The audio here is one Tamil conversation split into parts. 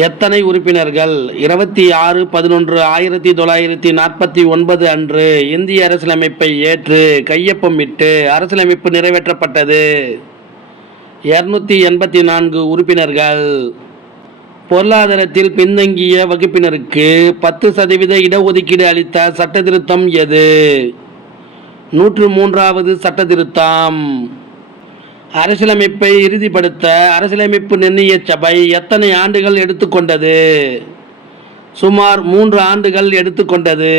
எத்தனை உறுப்பினர்கள்? 26/11/1949 அன்று இந்திய அரசியலமைப்பை ஏற்று கையொப்பமிட்டு அரசியலமைப்பு நிறைவேற்றப்பட்டது. 284 உறுப்பினர்கள். பொருளாதாரத்தில் பின்தங்கிய வகுப்பினருக்கு 10% இடஒதுக்கீடு அளித்த சட்டத்திருத்தம் எது? 103வது சட்டத்திருத்தம். அரசியலமைப்பை இறுதிப்படுத்த அரசியலமைப்பு நிர்ணய சபை எத்தனை ஆண்டுகள் எடுத்துக்கொண்டது? சுமார் 3 ஆண்டுகள் எடுத்துக்கொண்டது.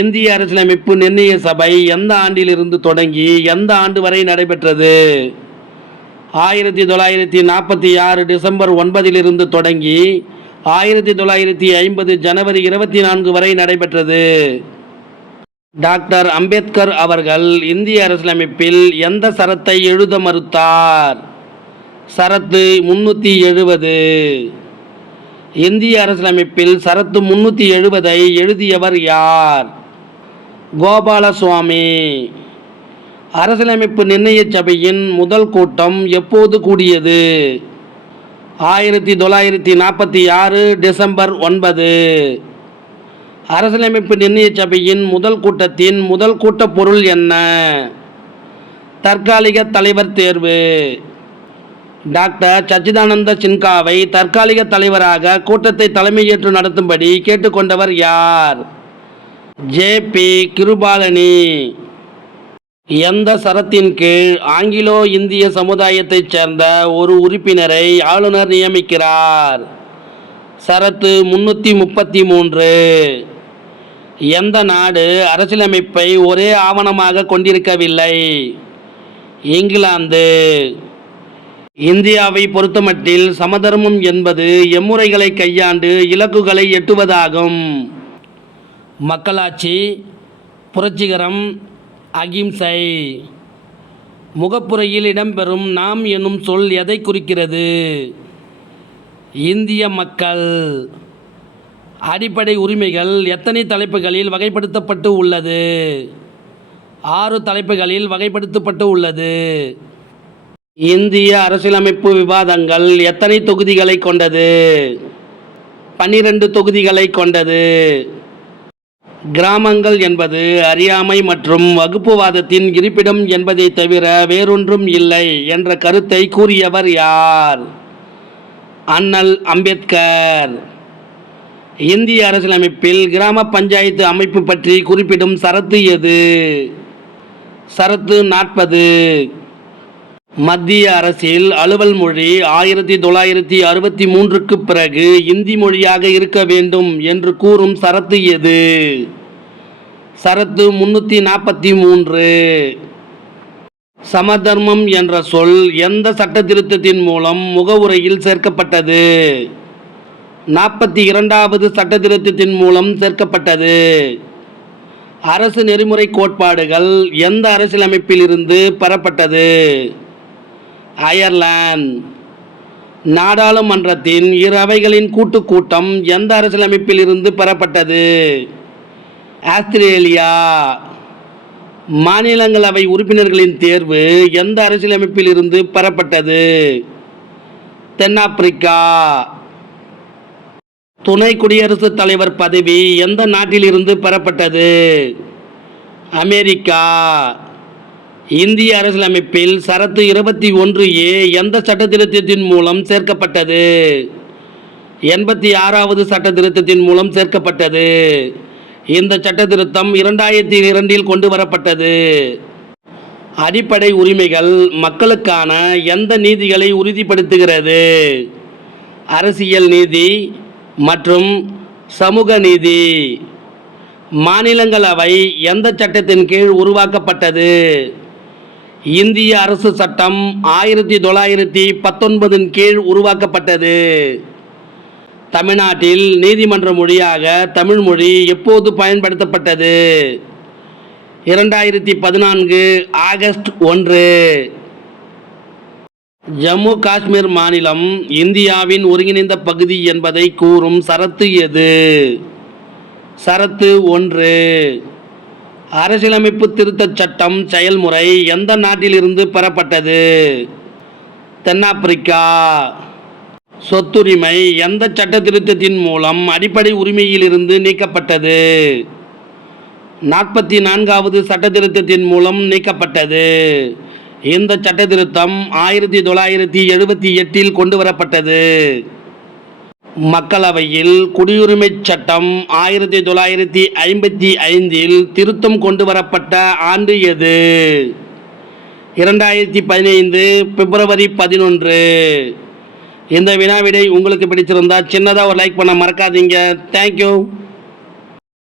இந்திய அரசியலமைப்பு நிர்ணய சபை எந்த ஆண்டிலிருந்து தொடங்கி எந்த ஆண்டு வரை நடைபெற்றது? 1946 டிசம்பர் 9 தொடங்கி 1950 ஜனவரி 24 வரை நடைபெற்றது. டாக்டர் அம்பேத்கர் அவர்கள் இந்திய அரசியலமைப்பில் எந்த சரத்தை எழுத மறுத்தார்? சரத்து 370. இந்திய அரசியலமைப்பில் சரத்து 370ஐ எழுதியவர் யார்? கோபாலசுவாமி. அரசியலமைப்பு நிர்ணய சபையின் முதல் கூட்டம் எப்போது கூடியது? 1946 டிசம்பர் 9. அரசியலமைப்பு நிர்ணய சபையின் முதல் கூட்டத்தின் முதல் கூட்ட பொருள் என்ன? தற்காலிக தலைவர் தேர்வு. டாக்டர் சச்சிதானந்த சின்ஹாவை தற்காலிக தலைவராக கூட்டத்தை தலைமையேற்று நடத்தும்படி கேட்டுக்கொண்டவர் யார்? ஜே.பி. கிருபாலனி. எந்த சரத்தின் கீழ் ஆங்கிலோ இந்திய சமுதாயத்தைச் சேர்ந்த ஒரு உறுப்பினரை ஆளுநர் நியமிக்கிறார்? சரத்து 333. எந்த நாடு அரசியலமைப்பை ஒரே ஆவணமாக கொண்டிருக்கவில்லை? இங்கிலாந்து. இந்தியாவை பொறுத்தமட்டில் சமதர்மம் என்பது எம்முறைகளை கையாண்டு இலக்குகளை எட்டுவதாகும். மக்களாட்சி, புரட்சிகரம், அகிம்சை. முகப்புரையில் இடம்பெறும் நாம் என்னும் சொல் எதை குறிக்கிறது? இந்திய மக்கள். அடிப்படை உரிமைகள் எத்தனை தலைப்புகளில் வகைப்படுத்தப்பட்டு உள்ளது? 6 தலைப்புகளில் வகைப்படுத்தப்பட்டு உள்ளது. இந்திய அரசியலமைப்பு விவாதங்கள் எத்தனை தொகுதிகளை கொண்டது? 12 தொகுதிகளை கொண்டது. கிராமங்கள் என்பது அறியாமை மற்றும் வகுப்புவாதத்தின் இருப்பிடம் என்பதை தவிர வேறொன்றும் இல்லை என்ற கருத்தை கூறியவர் யார்? அண்ணல் அம்பேத்கர். இந்திய அரசியலமைப்பில் கிராம பஞ்சாயத்து அமைப்பு பற்றி குறிப்பிடும் சரத்து எது? சரத்து 40. மத்திய அரசில் அலுவல் மொழி 1963க்கு பிறகு இந்தி மொழியாக இருக்க வேண்டும் என்று கூறும் சரத்து எது? சரத்து 343. சமதர்மம் என்ற சொல் எந்த சட்ட திருத்தத்தின் மூலம் முகவுரையில் சேர்க்கப்பட்டது? 42வது சட்ட திருத்தத்தின் மூலம் சேர்க்கப்பட்டது. அரசு நெறிமுறை கோட்பாடுகள் எந்த அரசியலமைப்பில் இருந்து பெறப்பட்டது? அயர்லாந்து. நாடாளுமன்றத்தின் 2 அவைகளின் கூட்டம் எந்த அரசியலமைப்பில் இருந்து பெறப்பட்டது? ஆஸ்திரேலியா. மாநிலங்களவை உறுப்பினர்களின் தேர்வு எந்த அரசியலமைப்பில் இருந்து பெறப்பட்டது? தென்னாப்பிரிக்கா. துணை குடியரசுத் தலைவர் பதவி எந்த நாட்டிலிருந்து பெறப்பட்டது? அமெரிக்கா. இந்திய அரசியலமைப்பில் சரத்து 21A எந்த சட்ட திருத்தத்தின் மூலம் சேர்க்கப்பட்டது? 86வது சட்ட திருத்தத்தின் மூலம் சேர்க்கப்பட்டது. இந்த சட்ட திருத்தம் 2002இல் கொண்டு வரப்பட்டது. அடிப்படை உரிமைகள் மக்களுக்கான எந்த நீதிகளை உறுதிப்படுத்துகிறது? அரசியல் நீதி மற்றும் சமூக நீதி. மாநிலங்களவை எந்த சட்டத்தின் கீழ் உருவாக்கப்பட்டது? இந்திய அரசு சட்டம் 1919 கீழ் உருவாக்கப்பட்டது. தமிழ்நாட்டில் நீதிமன்ற மொழியாக தமிழ் மொழி எப்போது பயன்படுத்தப்பட்டது? 2014 ஆகஸ்ட் 1. ஜம்மு காஷ்மீர் மாநிலம் இந்தியாவின் ஒருங்கிணைந்த பகுதி என்பதை கூறும் சரத்து எது? சரத்து 1. அரசியலமைப்பு திருத்தச் சட்டம் செயல்முறை எந்த நாட்டிலிருந்து பெறப்பட்டது? தென்னாப்பிரிக்கா. சொத்துரிமை எந்த சட்ட திருத்தத்தின் மூலம் அடிப்படை உரிமையிலிருந்து நீக்கப்பட்டது? 44வது சட்ட திருத்தத்தின் மூலம் நீக்கப்பட்டது. இந்த சட்ட திருத்தம் 1978 கொண்டு வரப்பட்டது. மக்களவையில் குடியுரிமை சட்டம் 1955 திருத்தம் கொண்டு வரப்பட்ட ஆண்டு எது? 2015 பிப்ரவரி 11. இந்த வினாவிடை உங்களுக்கு பிடிச்சிருந்தா சின்னதாக ஒரு லைக் பண்ண மறக்காதீங்க. தேங்க்யூ.